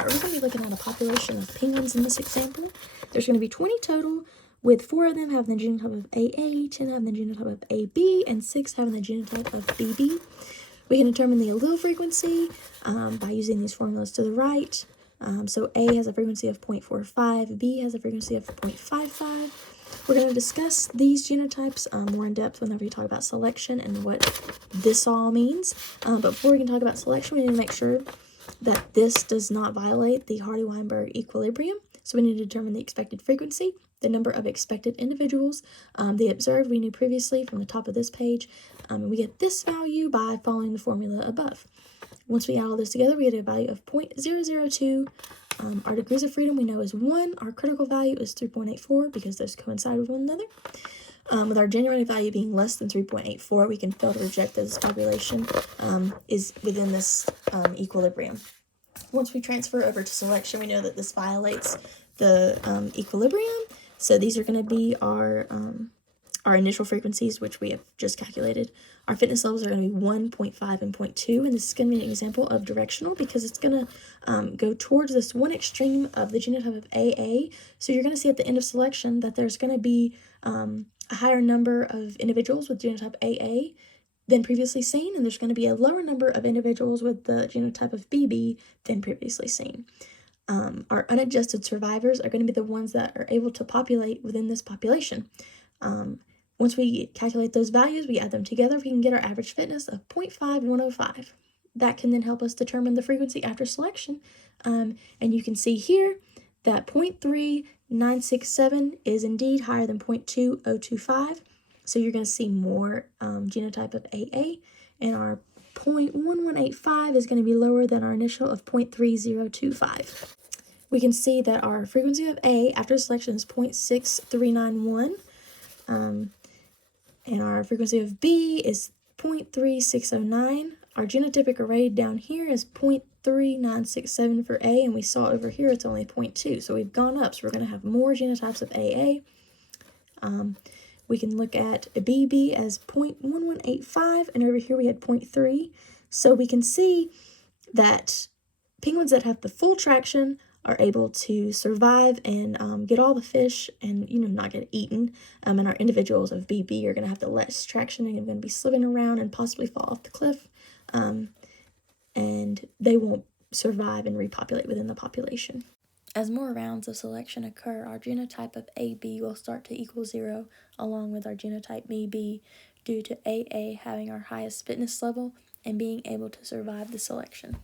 All right, we're going to be looking at a population of penguins in this example. There's going to be 20 total, with 4 of them having the genotype of AA, 10 having the genotype of AB, and 6 having the genotype of BB. We can determine the allele frequency by using these formulas to the right. So A has a frequency of 0.45, B has a frequency of 0.55. We're going to discuss these genotypes more in depth whenever we talk about selection and what this all means. But before we can talk about selection, we need to make sure that this does not violate the Hardy-Weinberg equilibrium. So we need to determine the expected frequency, the number of expected individuals, the observed we knew previously from the top of this page. We get this value by following the formula above. Once we add all this together, we get a value of 0.002. Our degrees of freedom we know is 1. Our critical value is 3.84 because those coincide with one another. With our generated value being less than 3.84, we can fail to reject that this population is within this equilibrium. Once we transfer over to selection, we know that this violates the equilibrium. So these are going to be our initial frequencies, which we have just calculated. Our fitness levels are going to be 1, 0.5, and 0.2, and this is going to be an example of directional because it's going to go towards this one extreme of the genotype of AA. So you're going to see at the end of selection that there's going to be a higher number of individuals with genotype AA than previously seen, and there's going to be a lower number of individuals with the genotype of BB than previously seen. Our unadjusted survivors are going to be the ones that are able to populate within this population. Once we calculate those values, we add them together, we can get our average fitness of 0.5105. That can then help us determine the frequency after selection. And you can see here that 0.3967 is indeed higher than 0.2025. So you're going to see more genotype of AA, and our 0.1185 is going to be lower than our initial of 0.3025. We can see that our frequency of A after selection is 0.6391. And our frequency of B is 0.3609. Our genotypic array down here is 0.3967 for A, and we saw over here it's only 0.2, so we've gone up. So we're going to have more genotypes of AA. We can look at a BB as 0.1185, and over here we had 0.3. So we can see that penguins that have the full traction are able to survive and get all the fish and, not get eaten. And our individuals of BB are going to have the less traction and are going to be slipping around and possibly fall off the cliff. And they won't survive and repopulate within the population. As more rounds of selection occur, our genotype of AB will start to equal 0, along with our genotype BB, due to AA having our highest fitness level and being able to survive the selection.